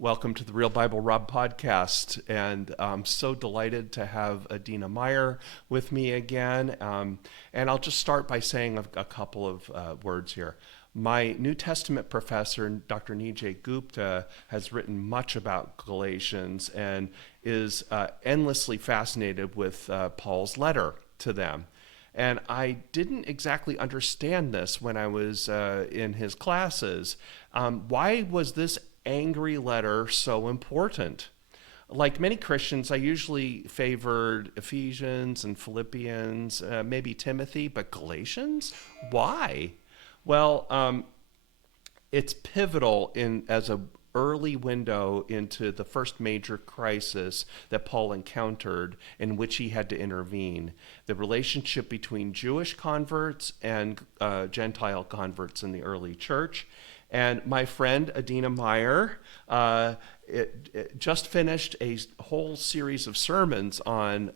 Welcome to the Real Bible Rob podcast, and I'm so delighted to have Adina Meyer with me again. And I'll just start by saying a couple of words here. My New Testament professor, Dr. Nijay Gupta, has written much about Galatians and is endlessly fascinated with Paul's letter to them. And I didn't exactly understand this when I was in his classes. Why was this angry letter so important? Like many Christians, I usually favored Ephesians and Philippians, maybe Timothy, but Galatians? Why? Well, it's pivotal as a early window into the first major crisis that Paul encountered in which he had to intervene, the relationship between Jewish converts and Gentile converts in the early church. And my friend Adina Meyer it just finished a whole series of sermons on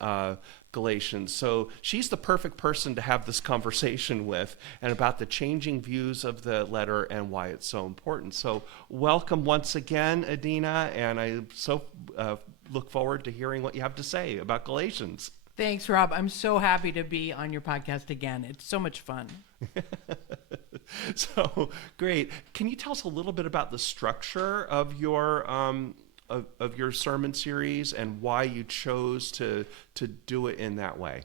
Galatians. So she's the perfect person to have this conversation with and about the changing views of the letter and why it's so important. So welcome once again, Adina, and I so look forward to hearing what you have to say about Galatians. Thanks, Rob. I'm so happy to be on your podcast again. It's so much fun. So great. Can you tell us a little bit about the structure of your sermon series and why you chose to do it in that way?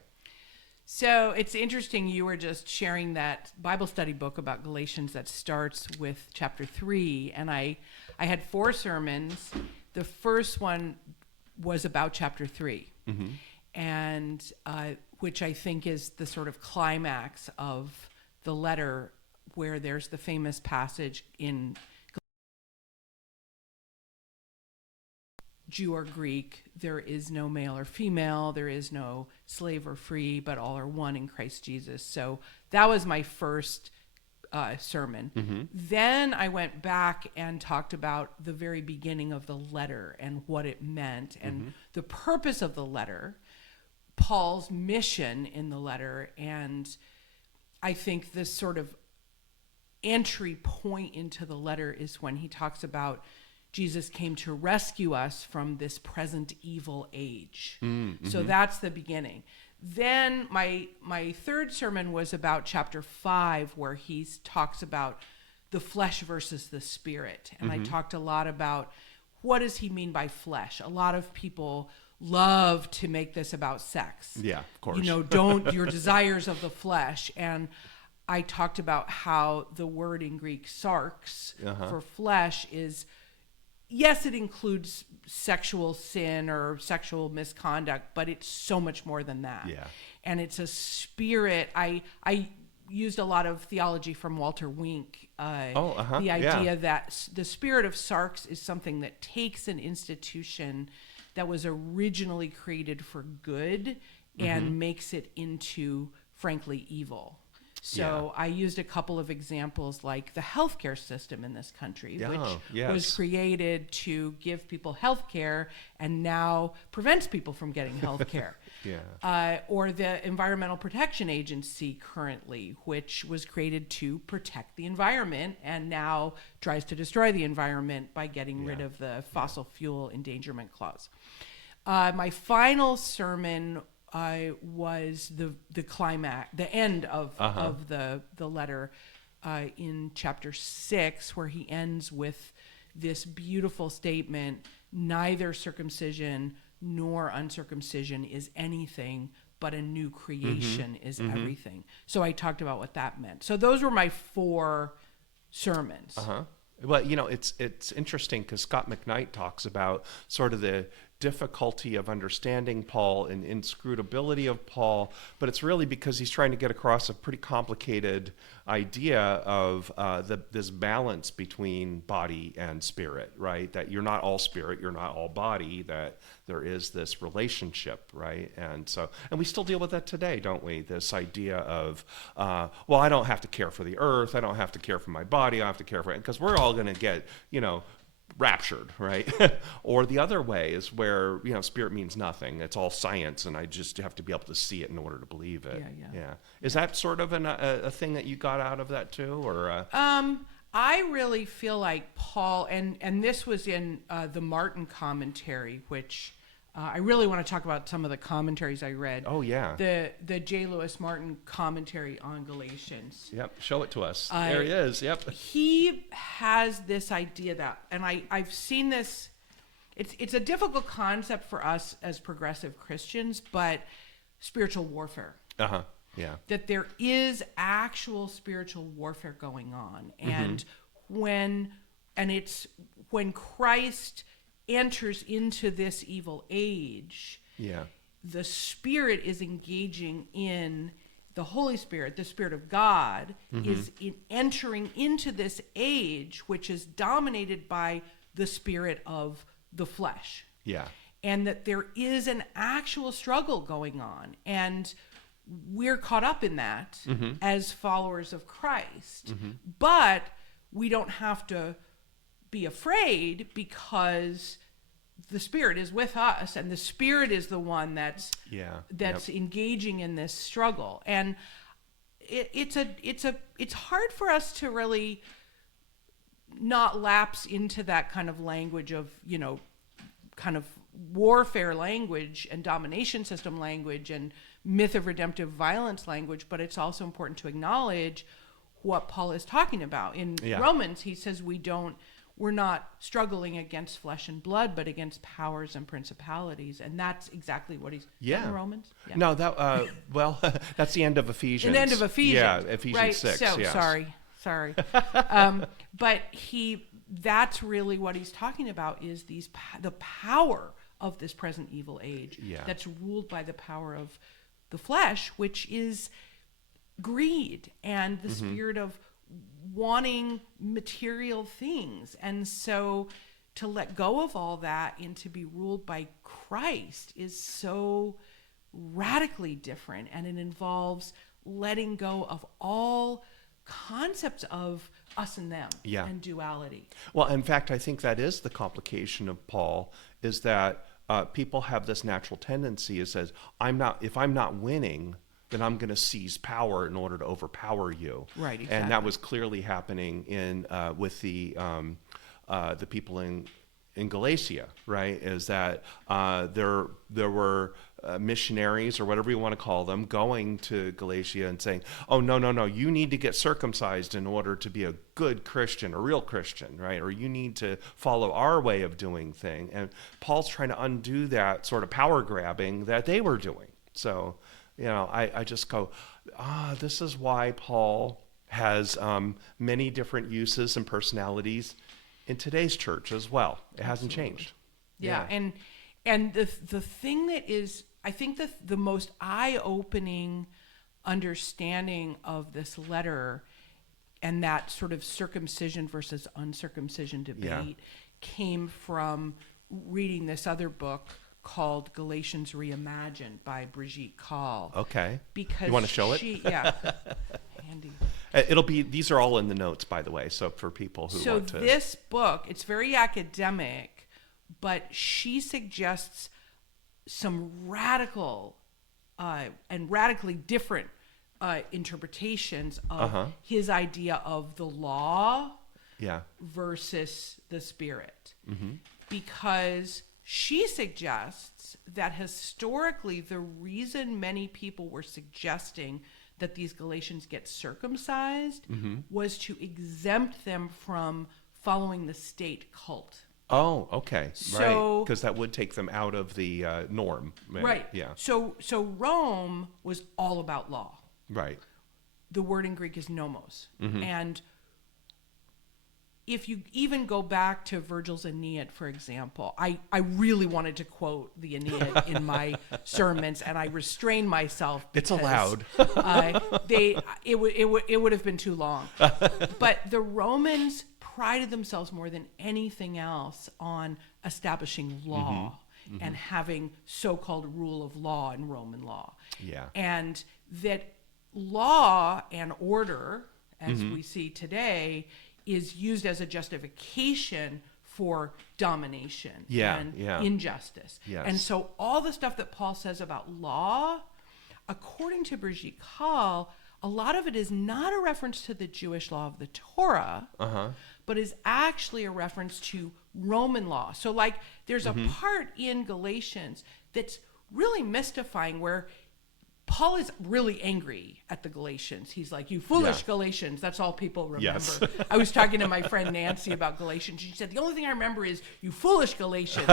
So it's interesting. You were just sharing that Bible study book about Galatians that starts with chapter 3, and I had 4 sermons. The first one was about chapter 3. Mm-hmm. And which I think is the sort of climax of the letter, where there's the famous passage in Jew or Greek, there is no male or female, there is no slave or free, but all are one in Christ Jesus. So that was my first sermon. Mm-hmm. Then I went back and talked about the very beginning of the letter and what it meant and mm-hmm. the purpose of the letter, Paul's mission in the letter, and I think this sort of entry point into the letter is when he talks about Jesus came to rescue us from this present evil age. Mm-hmm. So that's the beginning. Then my third sermon was about chapter 5, where he talks about the flesh versus the spirit. And mm-hmm. I talked a lot about what does he mean by flesh. A lot of people love to make this about sex. Yeah, of course. Don't your desires of the flesh. And I talked about how the word in Greek sarx for flesh is, yes, it includes sexual sin or sexual misconduct, but it's so much more than that. Yeah. And it's a spirit. I used a lot of theology from Walter Wink. The idea that the spirit of sarx is something that takes an institution that was originally created for good and mm-hmm. makes it into, frankly, evil. So I used a couple of examples, like the healthcare system in this country, which was created to give people health care and now prevents people from getting health care. Or the Environmental Protection Agency currently, which was created to protect the environment and now tries to destroy the environment by getting rid of the fossil fuel endangerment clause. My final sermon was the climax, the end of the letter in chapter 6, where he ends with this beautiful statement: neither circumcision nor uncircumcision is anything, but a new creation mm-hmm. is mm-hmm. everything. So I talked about what that meant. So those were my 4 sermons. Well, it's interesting because Scot McKnight talks about sort of the difficulty of understanding Paul and inscrutability of Paul, but it's really because he's trying to get across a pretty complicated idea of this balance between body and spirit, right? That you're not all spirit, you're not all body, that there is this relationship, right? And we still deal with that today, don't we? This idea of, well, I don't have to care for the earth, I don't have to care for my body, I don't have to care for it, because we're all going to get, raptured, right? Or the other way is where, spirit means nothing. It's all science, and I just have to be able to see it in order to believe it. Yeah. Is that sort of a thing that you got out of that too, or? I really feel like Paul, and this was in the Martin commentary, which I really want to talk about some of the commentaries I read. Oh, yeah. The J. Lewis Martin commentary on Galatians. Yep, show it to us. There he is, yep. He has this idea that, and I've seen this, it's a difficult concept for us as progressive Christians, but spiritual warfare. Uh-huh. Yeah. That there is actual spiritual warfare going on. And when Christ enters into this evil age, the Spirit is engaging in the Holy Spirit, the Spirit of God, is entering into this age, which is dominated by the spirit of the flesh. Yeah. And that there is an actual struggle going on. And we're caught up in that as followers of Christ. But we don't have to be afraid because the Spirit is with us, and the Spirit is the one that's engaging in this struggle. And it's hard for us to really not lapse into that kind of language of, kind of warfare language and domination system language and myth of redemptive violence language, but it's also important to acknowledge what Paul is talking about. In Romans, he says we're not struggling against flesh and blood, but against powers and principalities, and that's exactly what he's in Romans. Yeah. No, that that's the end of Ephesians. The end of Ephesians. Yeah, Ephesians 6. So sorry. But that's really what he's talking about is the power of this present evil age that's ruled by the power of the flesh, which is greed and the spirit of wanting material things. And so to let go of all that and to be ruled by Christ is so radically different, and it involves letting go of all concepts of us and them and duality. Well, in fact, I think that is the complication of Paul, is that people have this natural tendency. It says, if I'm not winning, then I'm going to seize power in order to overpower you. Right, exactly. And that was clearly happening with the people in Galatia, right? Is that there were missionaries, or whatever you want to call them, going to Galatia and saying, oh, no, you need to get circumcised in order to be a good Christian, a real Christian, right? Or you need to follow our way of doing things. And Paul's trying to undo that sort of power grabbing that they were doing. So, I just go, this is why Paul has many different uses and personalities in today's church as well. It hasn't changed. Yeah. And the thing that is, I think the most eye-opening understanding of this letter and that sort of circumcision versus uncircumcision debate came from reading this other book called Galatians Reimagined by Brigette Kahl. Okay. Because you want to show it? Yeah. Handy. These are all in the notes, by the way, so for people who want to. So this book, it's very academic, but she suggests some radical and radically different interpretations of his idea of the law versus the Spirit. Because she suggests that historically the reason many people were suggesting that these Galatians get circumcised was to exempt them from following the state cult. Oh, okay. So, right. Because that would take them out of the norm. Right. Yeah. So Rome was all about law. Right. The word in Greek is nomos. And if you even go back to Virgil's Aeneid, for example, I really wanted to quote the Aeneid in my sermons, and I restrained myself. It's allowed. It would have been too long. But the Romans prided themselves more than anything else on establishing law and having so-called rule of law in Roman law. Yeah. And that law and order, as we see today, is used as a justification for domination and injustice. Yes. And so all the stuff that Paul says about law, according to Brigette Kahl, a lot of it is not a reference to the Jewish law of the Torah, but is actually a reference to Roman law. So like there's a part in Galatians that's really mystifying where Paul is really angry at the Galatians. He's like, you foolish Galatians. That's all people remember. Yes. I was talking to my friend Nancy about Galatians. She said, the only thing I remember is you foolish Galatians.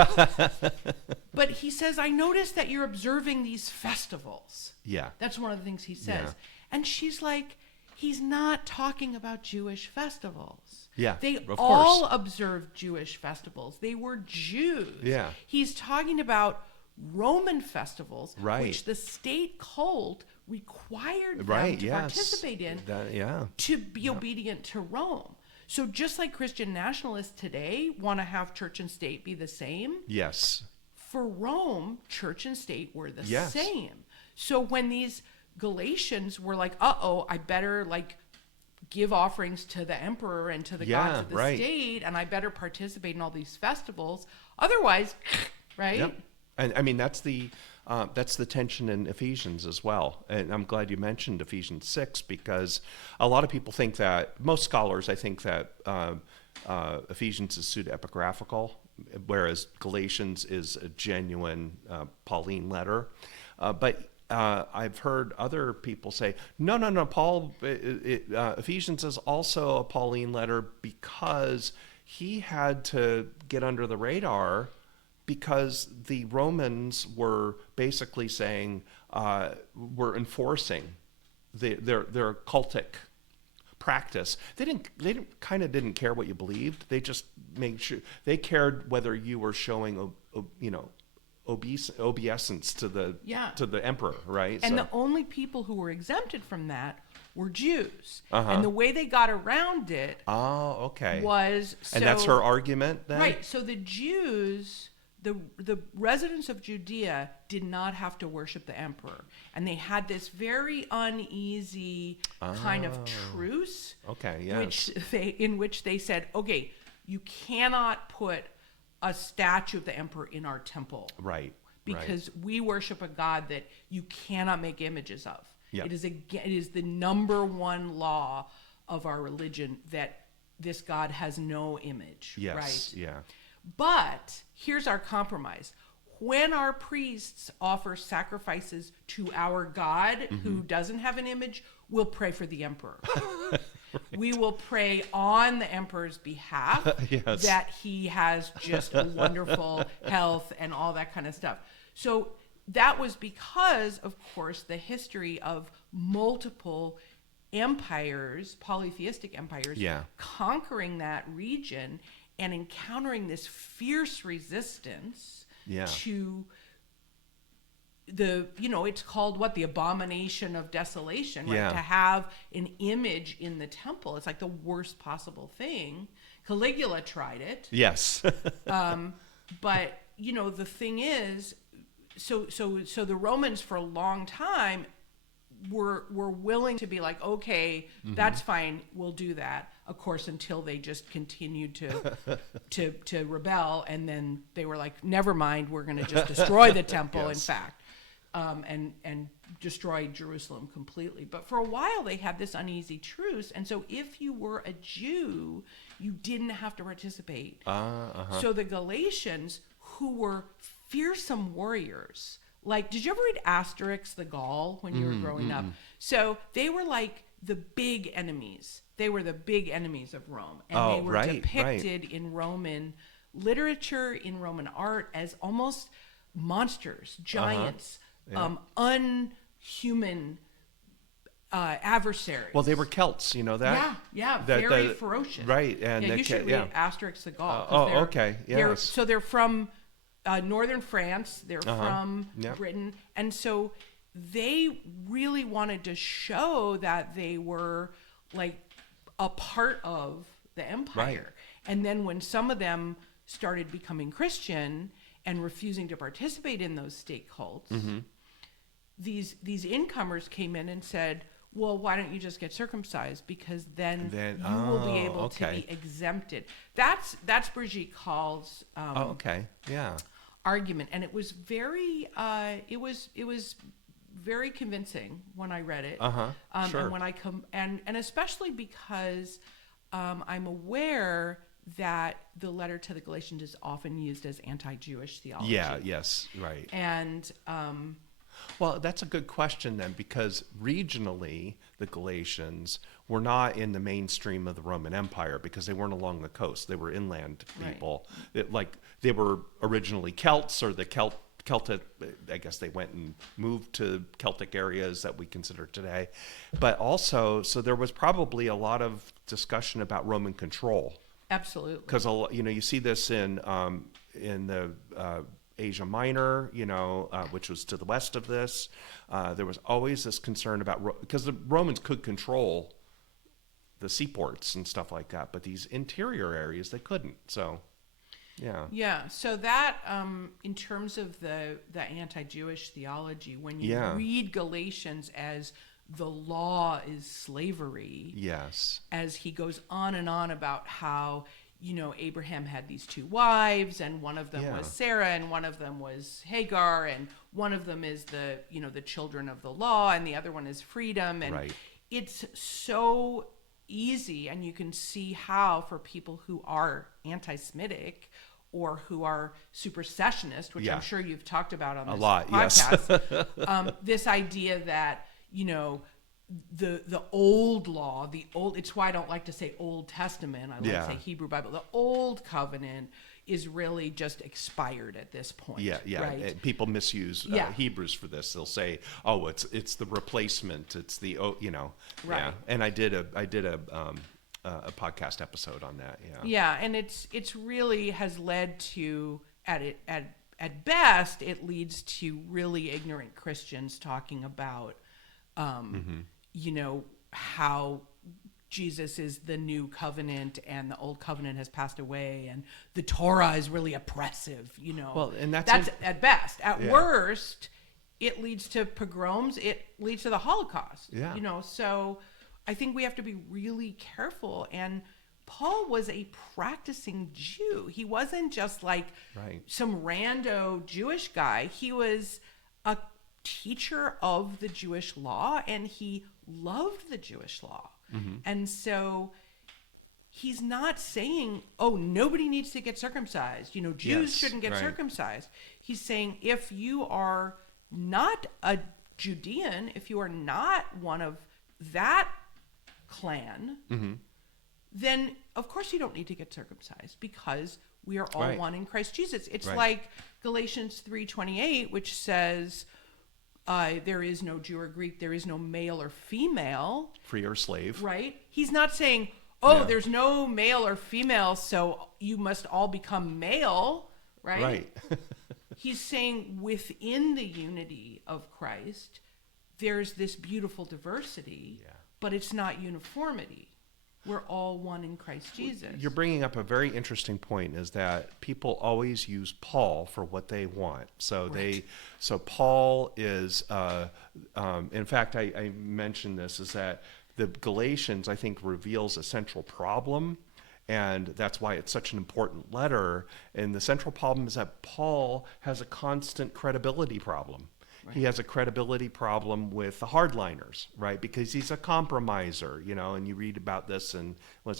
But he says, I noticed that you're observing these festivals. Yeah. That's one of the things he says. Yeah. And she's like, he's not talking about Jewish festivals. Yeah, they all observed Jewish festivals. They were Jews. Yeah. He's talking about Roman festivals, which the state cult required them to participate in, to be obedient to Rome. So just like Christian nationalists today want to have church and state be the same, for Rome, church and state were the same. So when these Galatians were like, I better like give offerings to the emperor and to the gods of the state, and I better participate in all these festivals, otherwise, right? Yep. And I mean, that's the tension in Ephesians as well. And I'm glad you mentioned Ephesians 6, because a lot of people think that, most scholars, I think that Ephesians is pseudepigraphical, whereas Galatians is a genuine Pauline letter. But I've heard other people say, no, Paul, Ephesians is also a Pauline letter because he had to get under the radar, because the Romans were basically saying, were enforcing their cultic practice. They didn't care what you believed. They just made sure they cared whether you were showing, obeisance to the emperor, right? And the only people who were exempted from that were Jews. And the way they got around it was... and that's her argument then? Right. So the Jews... The residents of Judea did not have to worship the emperor, and they had this very uneasy kind of truce, in which they said, okay, you cannot put a statue of the emperor in our temple, right? Because we worship a God that you cannot make images of. Yep. It is the number one law of our religion that this God has no image, right? Yeah. But here's our compromise. When our priests offer sacrifices to our God who doesn't have an image, we'll pray for the emperor. We will pray on the emperor's behalf that he has just wonderful health and all that kind of stuff. So that was because, of course, the history of multiple empires, polytheistic empires, conquering that region and encountering this fierce resistance to the, it's called the abomination of desolation, right? To have an image in the temple. It's like the worst possible thing. Caligula tried it. Yes. But, the thing is, so the Romans for a long time were willing to be like, okay, that's fine, we'll do that. Of course, until they just continued to rebel, and then they were like, never mind, we're going to just destroy the temple. In fact, and destroy Jerusalem completely. But for a while, they had this uneasy truce, and so if you were a Jew, you didn't have to participate. So the Galatians, who were fearsome warriors. Like, did you ever read Asterix the Gaul when you were growing up? So they were like the big enemies. They were the big enemies of Rome. And they were depicted in Roman literature, in Roman art, as almost monsters, giants, unhuman adversaries. Well, they were Celts, you know that? Very ferocious. Right. And you should read Asterix the Gaul. So they're from... northern France, they're from Britain, and so they really wanted to show that they were like a part of the empire. And then when some of them started becoming Christian and refusing to participate in those state cults, these incomers came in and said, well, why don't you just get circumcised? Because then you will be able to be exempted. That's Brigette Kahl's argument, and it was very it was very convincing when I read it. Sure. And when I and especially because I'm aware that the letter to the Galatians is often used as anti-Jewish theology. Yeah, yes, right. And well, that's a good question then, because regionally, the Galatians were not in the mainstream of the Roman Empire because they weren't along the coast. They were inland people. Right. They were originally Celts, or the Celtic, I guess they went and moved to Celtic areas that we consider today. But also, so there was probably a lot of discussion about Roman control. Absolutely. Because, you see this in the Asia Minor, which was to the west of this. There was always this concern about, because the Romans could control the seaports and stuff like that, but these interior areas, they couldn't. So, yeah. Yeah. So that, in terms of the anti-Jewish theology, when you read Galatians as the law is slavery. Yes. As he goes on and on about how, Abraham had these two wives, and one of them was Sarah, and one of them was Hagar, and one of them is the children of the law, and the other one is freedom. And it's so easy, and you can see how, for people who are anti-Semitic or who are supersessionist, which I'm sure you've talked about on this podcast, yes. This idea that, the old law, it's why I don't like to say Old Testament. I like to say Hebrew Bible. The old covenant is really just expired at this point. Yeah. Right? People misuse Hebrews for this. They'll say, "Oh, it's the replacement. It's the Right. Yeah. And I did a podcast episode on that. Yeah. Yeah, and it's really has led to at best it leads to really ignorant Christians talking about how Jesus is the new covenant and the old covenant has passed away and the Torah is really oppressive, Well, and that's at best. At worst, it leads to pogroms, it leads to the Holocaust. Yeah. So I think we have to be really careful. And Paul was a practicing Jew. He wasn't just like some rando Jewish guy. He was a teacher of the Jewish law, and he loved the Jewish law. Mm-hmm. And so he's not saying, oh, nobody needs to get circumcised. Jews shouldn't get circumcised. He's saying, if you are not a Judean, if you are not one of that clan, then of course you don't need to get circumcised, because we are all one in Christ Jesus. It's like Galatians 3:28, which says, there is no Jew or Greek, there is no male or female. Free or slave. Right? He's not saying, there's no male or female, so you must all become male, right? Right. He's saying within the unity of Christ, there's this beautiful diversity, but it's not uniformity. We're all one in Christ Jesus. You're bringing up a very interesting point, is that people always use Paul for what they want. So so Paul is, in fact, I mentioned this, is that the Galatians, I think, reveals a central problem, and that's why it's such an important letter. And the central problem is that Paul has a constant credibility problem. He has a credibility problem with the hardliners, right? Because he's a compromiser, and you read about this in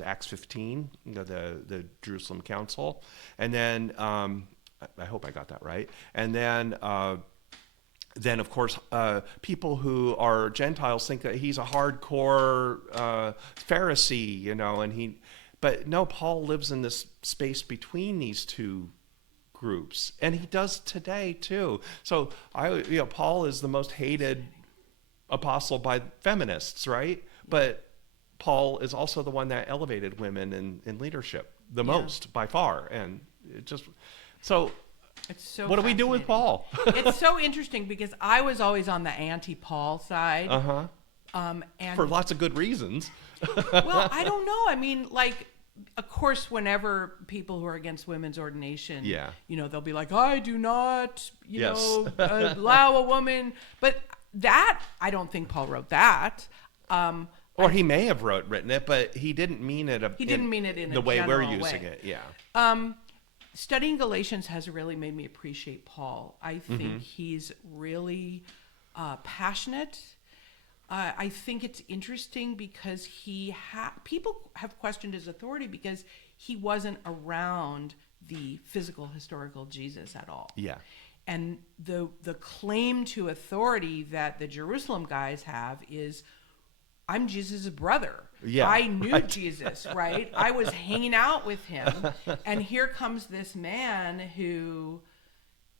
Acts 15, the Jerusalem Council. And then, I hope I got that right. And then of course, people who are Gentiles think that he's a hardcore Pharisee, but no, Paul lives in this space between these two groups, and he does today too. So Paul is the most hated apostle by feminists, right? But Paul is also the one that elevated women in leadership the most by far, and it's so what do we do with Paul? It's so interesting, because I was always on the anti-Paul side, and for lots of good reasons. Well, I don't know. I mean, of course, whenever people who are against women's ordination, they'll be like, I do not, allow a woman. But that, I don't think Paul wrote that. Or he may have written it, but he didn't mean it. He didn't mean it in the way we're using it. Yeah. Studying Galatians has really made me appreciate Paul. I think he's really passionate. I think it's interesting because people have questioned his authority because he wasn't around the physical historical Jesus at all. Yeah. And the claim to authority that the Jerusalem guys have is, I'm Jesus' brother. Yeah, I knew Jesus, right? I was hanging out with him. And here comes this man who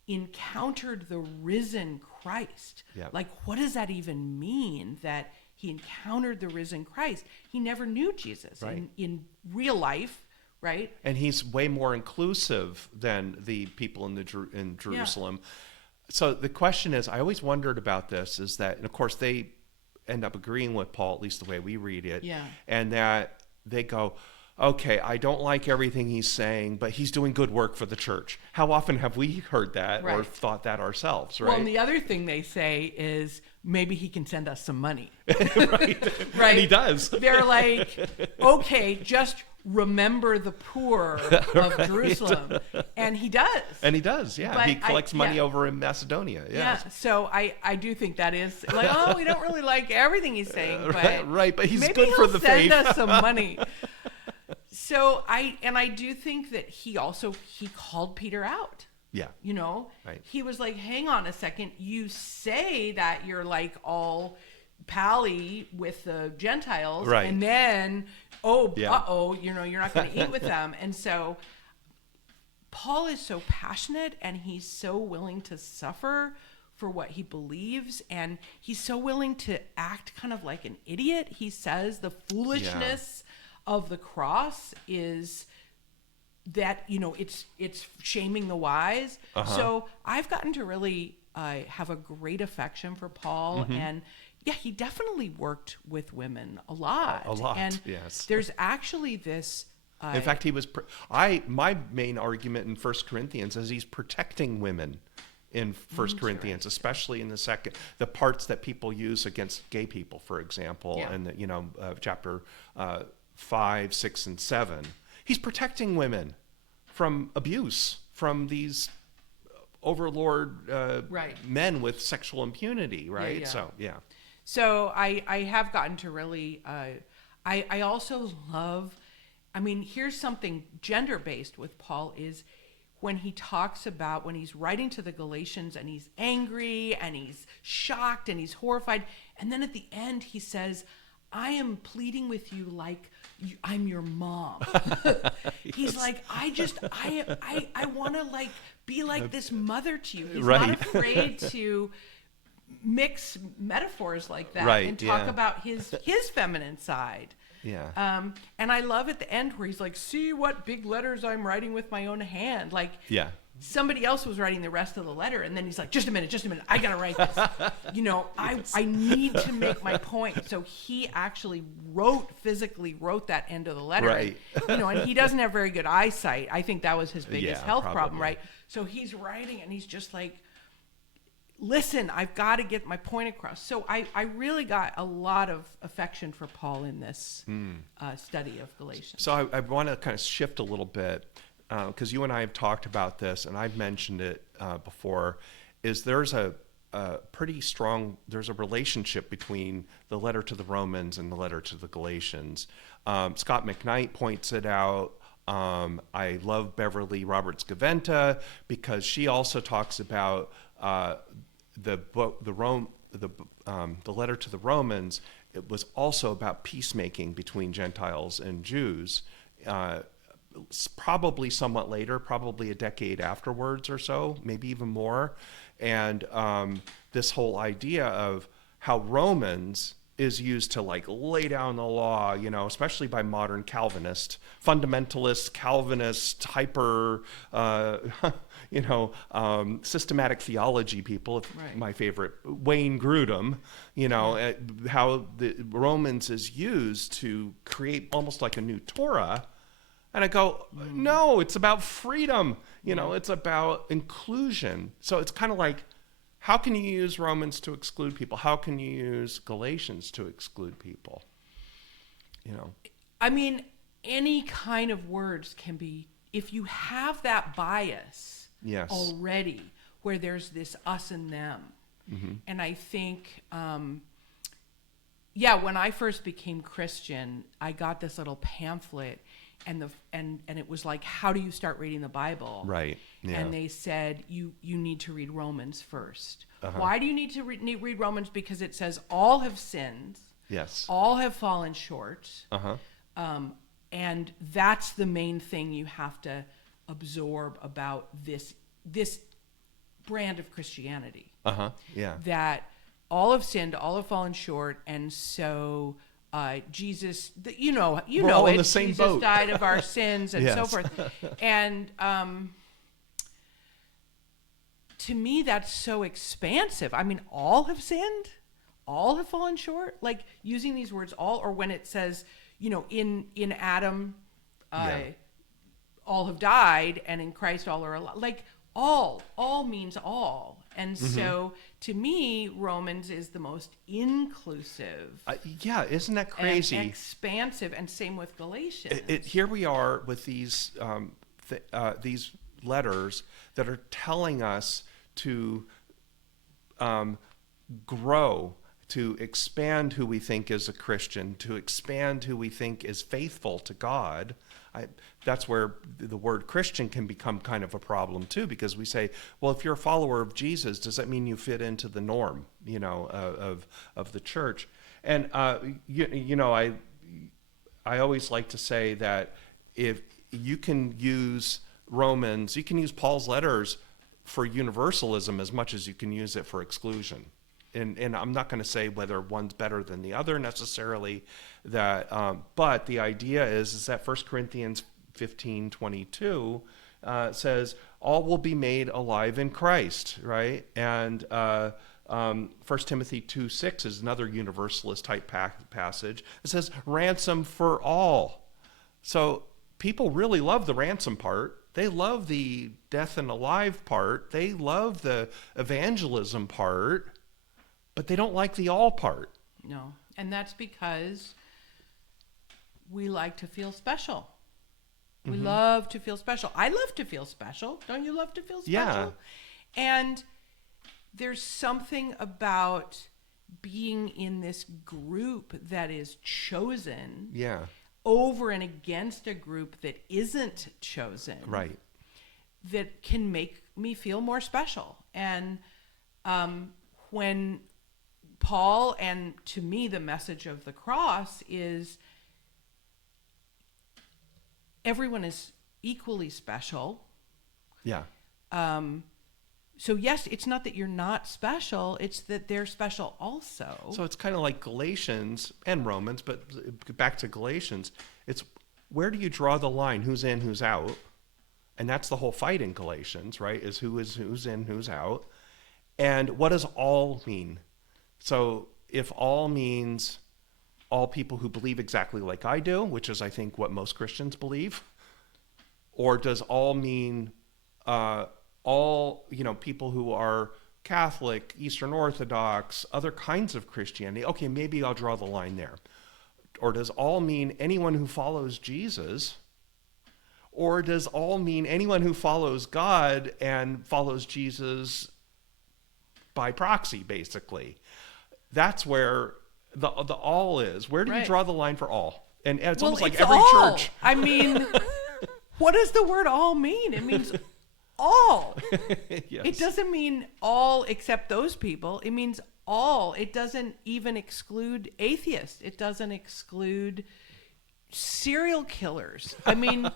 encountered the risen Christ. Yeah. Like, what does that even mean, that he encountered the risen Christ? He never knew Jesus in real life, right? And he's way more inclusive than the people in Jerusalem. Yeah. So the question is, I always wondered about this, is that, and of course they end up agreeing with Paul, at least the way we read it, and that they go, okay, I don't like everything he's saying, but he's doing good work for the church. How often have we heard that or thought that ourselves, right? Well, and the other thing they say is, maybe he can send us some money. Right. And he does. They're like, okay, just remember the poor of Jerusalem. And he does. And he does, yeah. But he collects money over in Macedonia. Yeah. So I do think that is like, oh, we don't really like everything he's saying, but right, but he's maybe good for the faith. Send us some money. So I do think that he called Peter out. Yeah. You know, he was like, hang on a second. You say that you're like all pally with the Gentiles, and then, you know, you're not going to eat with them. And so Paul is so passionate, and he's so willing to suffer for what he believes, and he's so willing to act kind of like an idiot. He says the foolishness of the cross is that, you know, it's shaming the wise. So I've gotten to really have a great affection for Paul, and he definitely worked with women a lot. And there's actually this. In fact, he was. My main argument in 1 Corinthians is he's protecting women in 1 Corinthians, especially in the parts that people use against gay people, for example, and chapter 5, 6, and 7. He's protecting women from abuse from these overlord men with sexual impunity, right? So I have gotten to really, I also love, I mean, here's something gender-based with Paul is when he talks about, when he's writing to the Galatians and he's angry and he's shocked and he's horrified. And then at the end he says, I am pleading with you like I'm your mom. He's like, I want to like be like this mother to you. He's not afraid to mix metaphors like that and talk about his feminine side. And I love at the end where he's like, see what big letters I'm writing with my own hand. Like, somebody else was writing the rest of the letter, and then he's like, just a minute, I gotta write this. You know, I need to make my point. So he actually physically wrote that end of the letter. And, you know, and he doesn't have very good eyesight. I think that was his biggest health problem, right? So he's writing, and he's just like, listen, I've got to get my point across. So I really got a lot of affection for Paul in this study of Galatians. So I want to kind of shift a little bit, because you and I have talked about this, and I've mentioned it before, is there's a relationship between the letter to the Romans and the letter to the Galatians. Scot McKnight points it out. I love Beverly Roberts-Gaventa because she also talks about the letter to the Romans. It was also about peacemaking between Gentiles and Jews. Probably somewhat later, probably a decade afterwards or so, maybe even more. And this whole idea of how Romans is used to like lay down the law, you know, especially by modern Calvinist, fundamentalist, Calvinist, hyper, systematic theology people. My favorite, Wayne Grudem, you know, how the Romans is used to create almost like a new Torah. And I go, no, it's about freedom. You know, it's about inclusion. So it's kind of like, how can you use Romans to exclude people? How can you use Galatians to exclude people? You know, I mean, any kind of words can be, if you have that bias already, where there's this us and them, And I think, when I first became Christian, I got this little pamphlet, and it was like, how do you start reading the Bible? Right. Yeah. And they said, you need to read Romans first. Why do you need to read Romans? Because it says all have sinned. Yes. All have fallen short. And that's the main thing you have to absorb about this brand of Christianity. Yeah. That all have sinned, all have fallen short, and so Jesus, we're all in the same Jesus boat. died of our sins and Yes. so forth. And to me, that's so expansive. I mean, all have sinned, all have fallen short. Like using these words, all, or when it says, in Adam, all have died, and in Christ all are alive. Like all means all. And so to me, Romans is the most inclusive. Isn't that crazy? And expansive, and same with Galatians. Here we are with these letters that are telling us to grow, to expand who we think is a Christian, to expand who we think is faithful to God. That's where the word Christian can become kind of a problem too, because we say, well, if you're a follower of Jesus, does that mean you fit into the norm, of the church? And I always like to say that if you can use Romans, you can use Paul's letters for universalism as much as you can use it for exclusion. And I'm not going to say whether one's better than the other necessarily, but the idea is that 1 Corinthians 15:22 says all will be made alive in Christ, right? And 1 Timothy 2:6 is another universalist type passage. It says ransom for all. So people really love the ransom part. They love the death and alive part. They love the evangelism part, but they don't like the all part. No. And that's because we like to feel special. We love to feel special. I love to feel special. Don't you love to feel special? Yeah. And there's something about being in this group that is chosen. Yeah. Over and against a group that isn't chosen. Right. That can make me feel more special. And when Paul, and to me the message of the cross is everyone is equally special. Yeah. So yes, it's not that you're not special, it's that they're special also. So it's kind of like Galatians and Romans, but back to Galatians, it's where do you draw the line? Who's in, who's out? And that's the whole fight in Galatians, right? Is who's in, who's out. And what does all mean? So if all means all people who believe exactly like I do, which is I think what most Christians believe, or does all mean all people who are Catholic, Eastern Orthodox, other kinds of Christianity? Okay, maybe I'll draw the line there. Or does all mean anyone who follows Jesus? Or does all mean anyone who follows God and follows Jesus by proxy, basically? That's where the all is. Where do you draw the line for all? And it's almost like every all. church. I mean, what does the word all mean? It means all. Yes. It doesn't mean all except those people. It means all. It doesn't even exclude atheists. It doesn't exclude serial killers. I mean,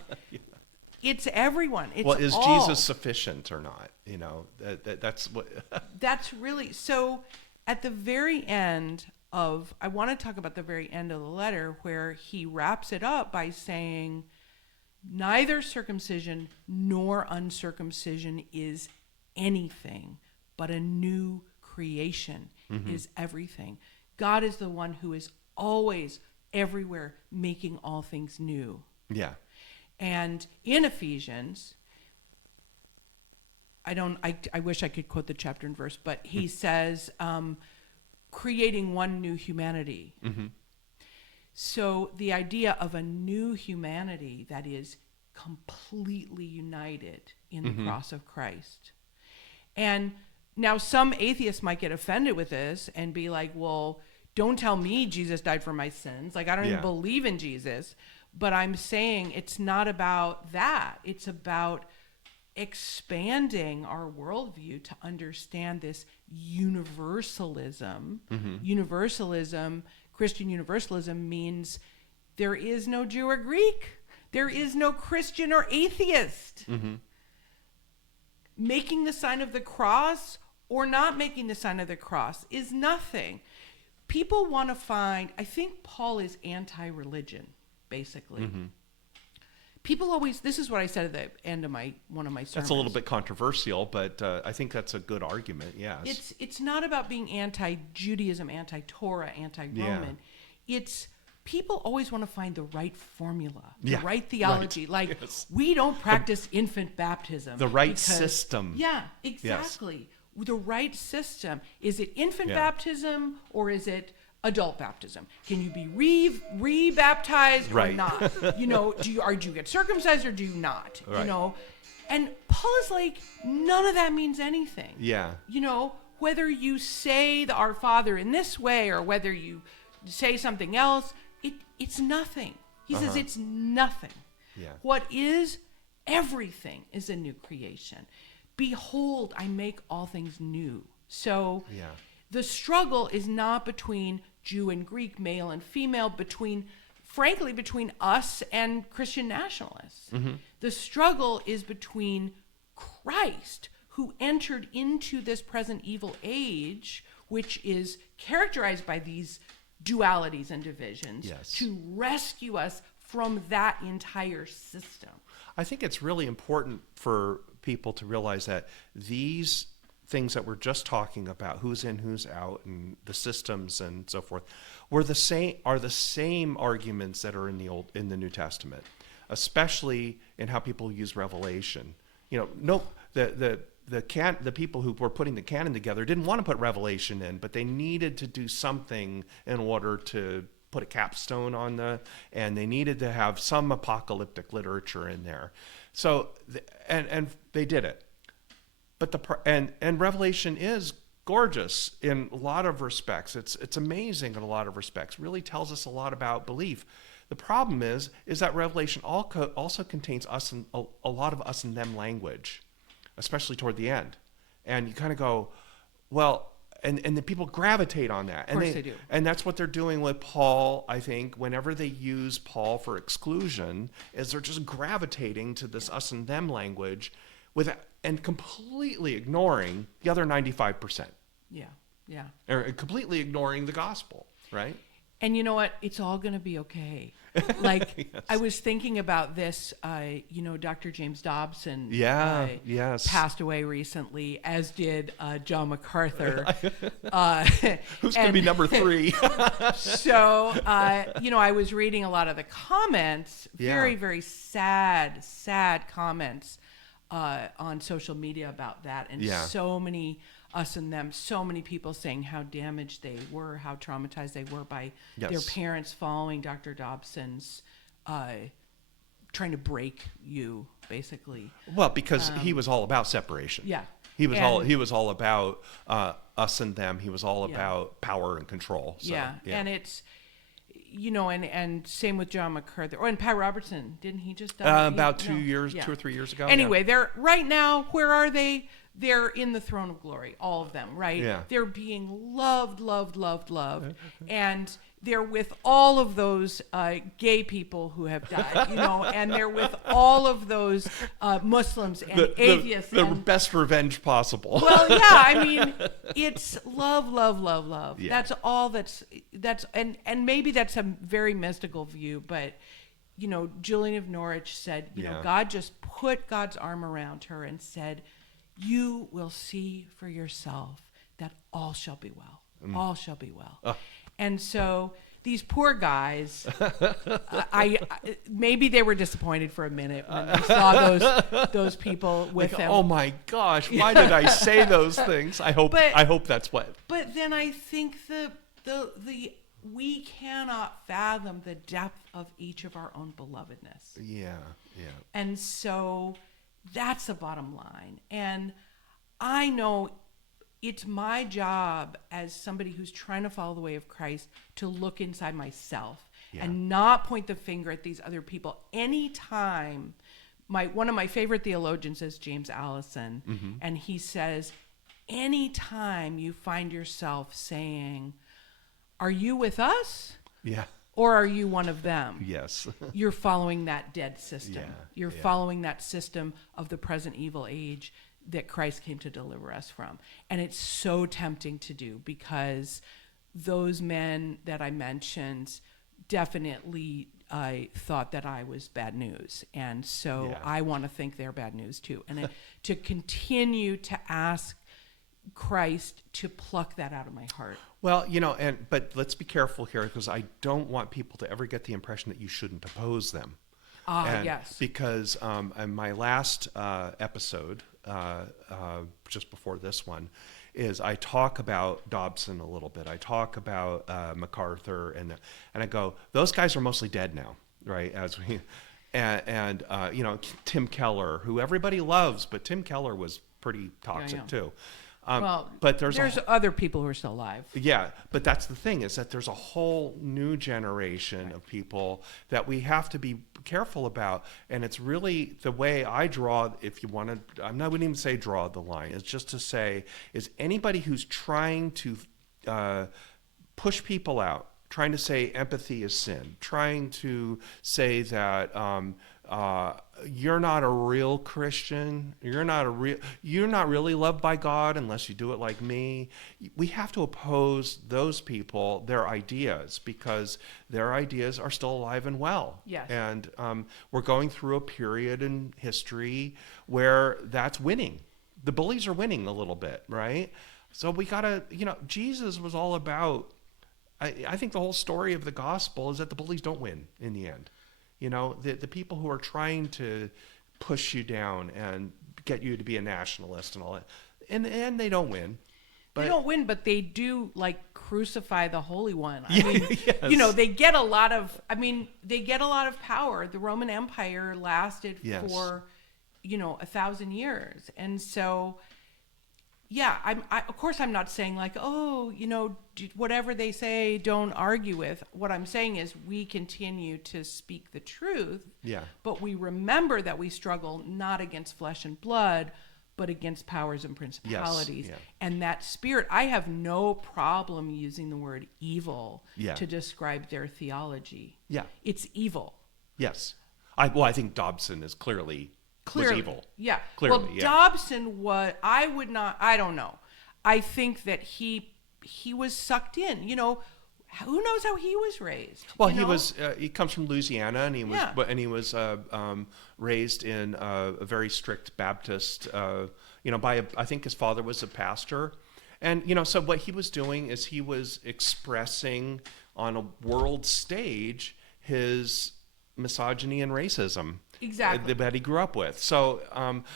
it's everyone. It's well, is all. Jesus sufficient or not? That's what. That's really so. At the very end of, I want to talk about the very end of the letter where he wraps it up by saying, neither circumcision nor uncircumcision is anything, but a new creation is everything. God is the one who is always everywhere making all things new. Yeah. And in Ephesians, I wish I could quote the chapter and verse, but he says, creating one new humanity. So the idea of a new humanity that is completely united in the cross of Christ. And Now, some atheists might get offended with this and be like, well, don't tell me Jesus died for my sins. Like, I don't even believe in Jesus. But I'm saying it's not about that. It's about expanding our worldview to understand this universalism. Universalism, Christian universalism, means there is no Jew or Greek. There is no Christian or atheist. Making the sign of the cross or not making the sign of the cross is nothing. People want to find, I think Paul is anti-religion, basically. People always, this is what I said at the end of one of my sermons. That's a little bit controversial, but I think that's a good argument, yes. It's not about being anti-Judaism, anti-Torah, anti-Roman. It's people always want to find the right formula, the right theology. Right. Like, we don't practice infant baptism. The right system. Yeah, exactly. Yes. The right system. Is it infant baptism or is it adult baptism? Can you be re-baptized or not? You know, do you get circumcised or do you not? Right. You know, and Paul is like, none of that means anything. Yeah. You know, whether you say the Our Father in this way or whether you say something else, it's nothing. He says it's nothing. Yeah. What is everything is a new creation. Behold, I make all things new. So the struggle is not between Jew and Greek, male and female, frankly, between us and Christian nationalists. The struggle is between Christ, who entered into this present evil age, which is characterized by these dualities and divisions, to rescue us from that entire system. I think it's really important for people to realize that these things that we're just talking about, who's in, who's out, and the systems and so forth, are the same arguments that are in the New Testament, especially in how people use Revelation. You know, the people who were putting the canon together didn't want to put Revelation in, but they needed to do something in order to put a capstone on and they needed to have some apocalyptic literature in there. So, and they did it. But and Revelation is gorgeous in a lot of respects. It's amazing in a lot of respects. Really tells us a lot about belief. The problem is that Revelation also contains us and a lot of us and them language, especially toward the end. And you kind of go, well, and the people gravitate on that. Of course they do. And that's what they're doing with Paul, I think. Whenever they use Paul for exclusion, is they're just gravitating to this us and them language and completely ignoring the other 95%. Yeah. Or completely ignoring the gospel, right? And you know what? It's all going to be okay. Like, I was thinking about this, Dr. James Dobson passed away recently, as did John MacArthur. Who's going to be number 3? So, I was reading a lot of the comments, very, very sad comments on social media about that. And so many us and them, so many people saying how damaged they were, how traumatized they were by their parents following Dr. Dobson's, trying to break you, basically. Well, because he was all about separation. Yeah. He was all about us and them. He was all about power and control. So, and it's, and same with John MacArthur. Oh, and Pat Robertson, didn't he just die? About 2 or 3 years ago. Anyway, they're right now, where are they? They're in the throne of glory, all of them, right? Yeah. They're being loved. And they're with all of those gay people who have died, and they're with all of those Muslims and atheists. The best revenge possible. Well, yeah, I mean, it's love. Yeah. That's all and maybe that's a very mystical view, but, Julian of Norwich said, God just put God's arm around her and said, you will see for yourself that all shall be well. All shall be well. And so these poor guys, I maybe they were disappointed for a minute when they saw those people with them. Oh my gosh, why did I say those things? I hope that's what. But then I think we cannot fathom the depth of each of our own belovedness. Yeah. And so that's the bottom line. And I know it's my job as somebody who's trying to follow the way of Christ to look inside myself and not point the finger at these other people. Anytime, one of my favorite theologians is James Allison, and he says, anytime you find yourself saying, are you with us? Yeah. Or are you one of them? Yes. You're following that dead system. Yeah, You're following that system of the present evil age that Christ came to deliver us from. And it's so tempting to do, because those men that I mentioned definitely thought that I was bad news. And so I want to think they're bad news too. And to continue to ask Christ to pluck that out of my heart. Well, but let's be careful here, because I don't want people to ever get the impression that you shouldn't oppose them. Yes. Because in my last episode, just before this one, is I talk about Dobson a little bit. I talk about MacArthur, and I go, those guys are mostly dead now, right? And Tim Keller, who everybody loves, but Tim Keller was pretty toxic too. But there's other people who are still alive. Yeah, but that's the thing, is that there's a whole new generation of people that we have to be careful about. And it's really the way I draw, if you want to, I wouldn't even say draw the line. It's just to say, is anybody who's trying to push people out, trying to say empathy is sin, trying to say that you're not a real Christian, you're not really loved by God unless you do it like me. We have to oppose those people, their ideas, because their ideas are still alive and well. Yes. And we're going through a period in history where that's winning. The bullies are winning a little bit, right? So we gotta, Jesus was all about, I think the whole story of the gospel is that the bullies don't win in the end. The people who are trying to push you down and get you to be a nationalist and all that, in the end, they don't win. They don't win, but they do crucify the Holy One. I mean, yes. They get a lot of power. The Roman Empire lasted for, 1,000 years. And so, of course I'm not saying whatever they say, don't argue with. What I'm saying is we continue to speak the truth, but we remember that we struggle not against flesh and blood, but against powers and principalities. Yes. And that spirit, I have no problem using the word evil to describe their theology. Yeah. It's evil. Yes. I think Dobson is clearly was evil. Yeah. Clearly, Dobson was, I don't know. I think that he was sucked in. Who knows how he was raised? Well, he comes from Louisiana, and he was raised in a very strict Baptist, I think his father was a pastor. And, so what he was doing is he was expressing on a world stage his misogyny and racism. Exactly. That he grew up with. So,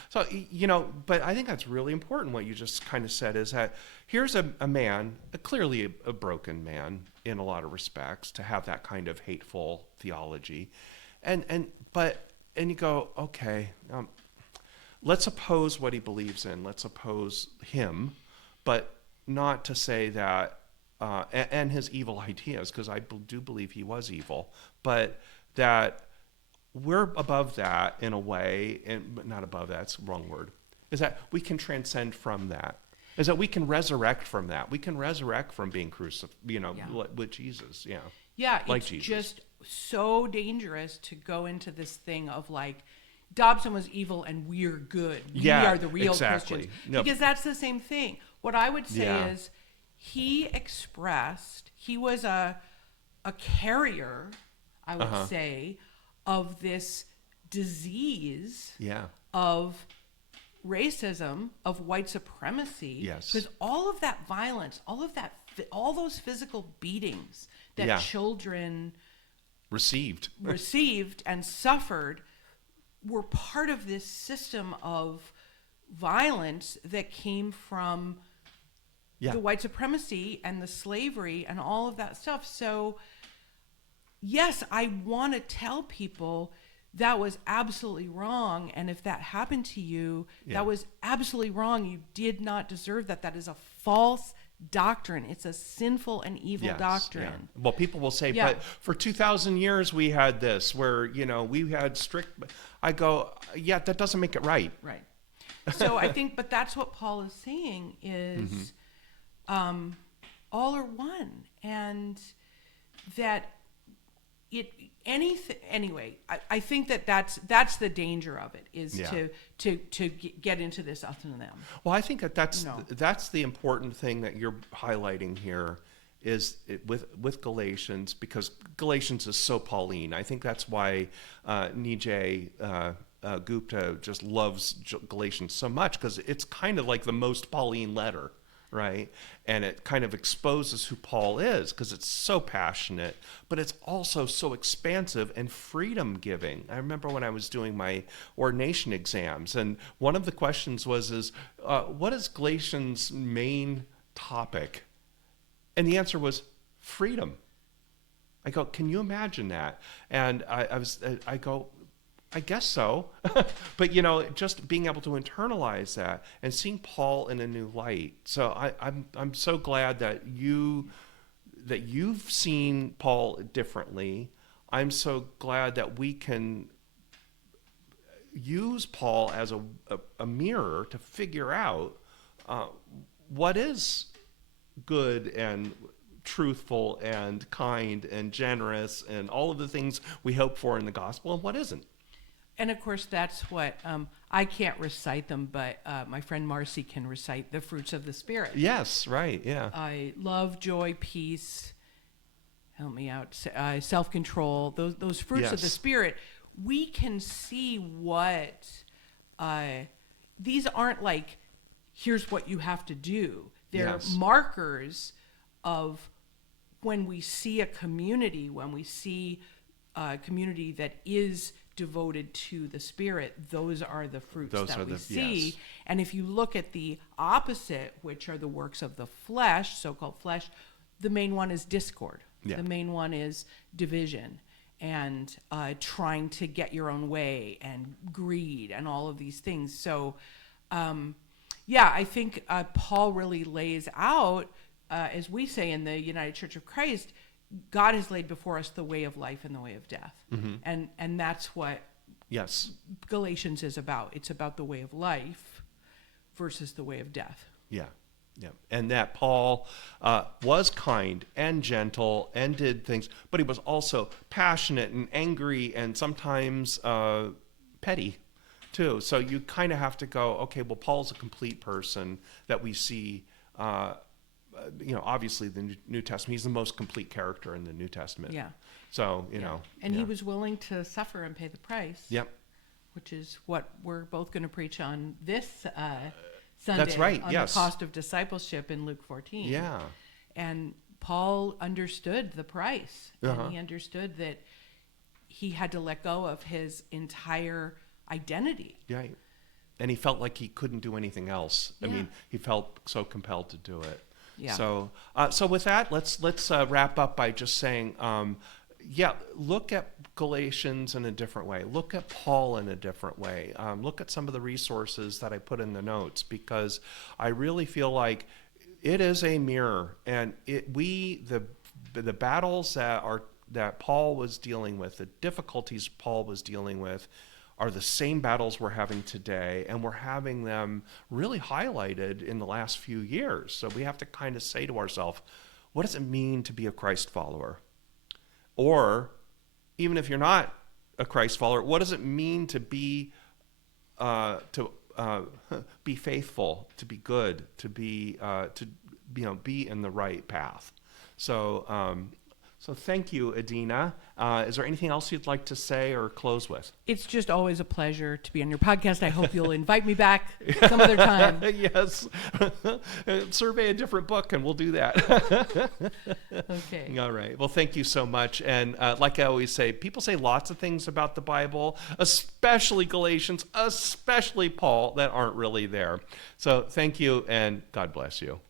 but I think that's really important. What you just kind of said is that here's a man, clearly a broken man in a lot of respects, to have that kind of hateful theology. And you go, okay, let's oppose what he believes in. Let's oppose him, but not to say that, and his evil ideas, because I do believe he was evil, but that we're above that in a way, but not above, that's the wrong word, is that we can transcend from that, is that we can resurrect from that. We can resurrect from being crucified, with Jesus. Yeah. Yeah. It's Jesus. Just so dangerous to go into this thing of Dobson was evil and we're good. We are the real Christians. Nope. Because that's the same thing. What I would say is he was a carrier, I would say, of this disease of racism, of white supremacy. Yes. Because all of that violence, all those physical beatings that children received and suffered were part of this system of violence that came from the white supremacy and the slavery and all of that stuff. So yes, I want to tell people that was absolutely wrong. And if that happened to you, that was absolutely wrong. You did not deserve that. That is a false doctrine. It's a sinful and evil doctrine. Yeah. Well, people will say, but for 2,000 years we had this where, we had strict. I go, that doesn't make it right. Right. So I think, but that's what Paul is saying is all are one. And that anyway, I think that's the danger of it is to get into this us and them. Well, I think that's the important thing that you're highlighting here is with Galatians, because Galatians is so Pauline. I think that's why Nijay Gupta just loves Galatians so much, because it's kind of like the most Pauline letter. Right? And it kind of exposes who Paul is because it's so passionate, but it's also so expansive and freedom-giving. I remember when I was doing my ordination exams, and one of the questions was, what is Galatians' main topic? And the answer was freedom. I go, can you imagine that? And I go, I guess so. But, just being able to internalize that and seeing Paul in a new light. So I'm so glad that you've seen Paul differently. I'm so glad that we can use Paul as a mirror to figure out what is good and truthful and kind and generous and all of the things we hope for in the gospel, and what isn't. And of course, that's what I can't recite them, but my friend Marcy can recite the fruits of the Spirit. Yes, right, yeah. Love, joy, peace, help me out, self-control, those fruits of the Spirit. We can see what, these aren't like, here's what you have to do. They're markers of when we see a community, when we see a community that is devoted to the Spirit, those are the fruits that we see. Yes. And if you look at the opposite, which are the works of the flesh, so-called flesh, the main one is discord. Yeah. The main one is division and trying to get your own way and greed and all of these things. So, I think Paul really lays out, as we say in the United Church of Christ, God has laid before us the way of life and the way of death. Mm-hmm. And that's what Galatians is about. It's about the way of life versus the way of death. Yeah. And that Paul was kind and gentle and did things, but he was also passionate and angry and sometimes petty too. So you kind of have to go, okay, well, Paul's a complete person that we see obviously the New Testament, he's the most complete character in the New Testament. Yeah. So, And he was willing to suffer and pay the price. Yep. Which is what we're both going to preach on this Sunday. That's right, on the cost of discipleship in Luke 14. Yeah. And Paul understood the price. Uh-huh. And he understood that he had to let go of his entire identity. Right. And he felt like he couldn't do anything else. Yeah. I mean, he felt so compelled to do it. Yeah. So with that, let's wrap up by just saying, look at Galatians in a different way. Look at Paul in a different way. Look at some of the resources that I put in the notes, because I really feel like it is a mirror, and the battles that Paul was dealing with, the difficulties Paul was dealing with, are the same battles we're having today, and we're having them really highlighted in the last few years. So we have to kind of say to ourselves, what does it mean to be a Christ follower? Or even if you're not a Christ follower, what does it mean to be faithful, to be good, to be in the right path? So thank you, Adina. Is there anything else you'd like to say or close with? It's just always a pleasure to be on your podcast. I hope you'll invite me back some other time. Yes. Survey a different book and we'll do that. Okay. All right. Well, thank you so much. And like I always say, people say lots of things about the Bible, especially Galatians, especially Paul, that aren't really there. So thank you, and God bless you.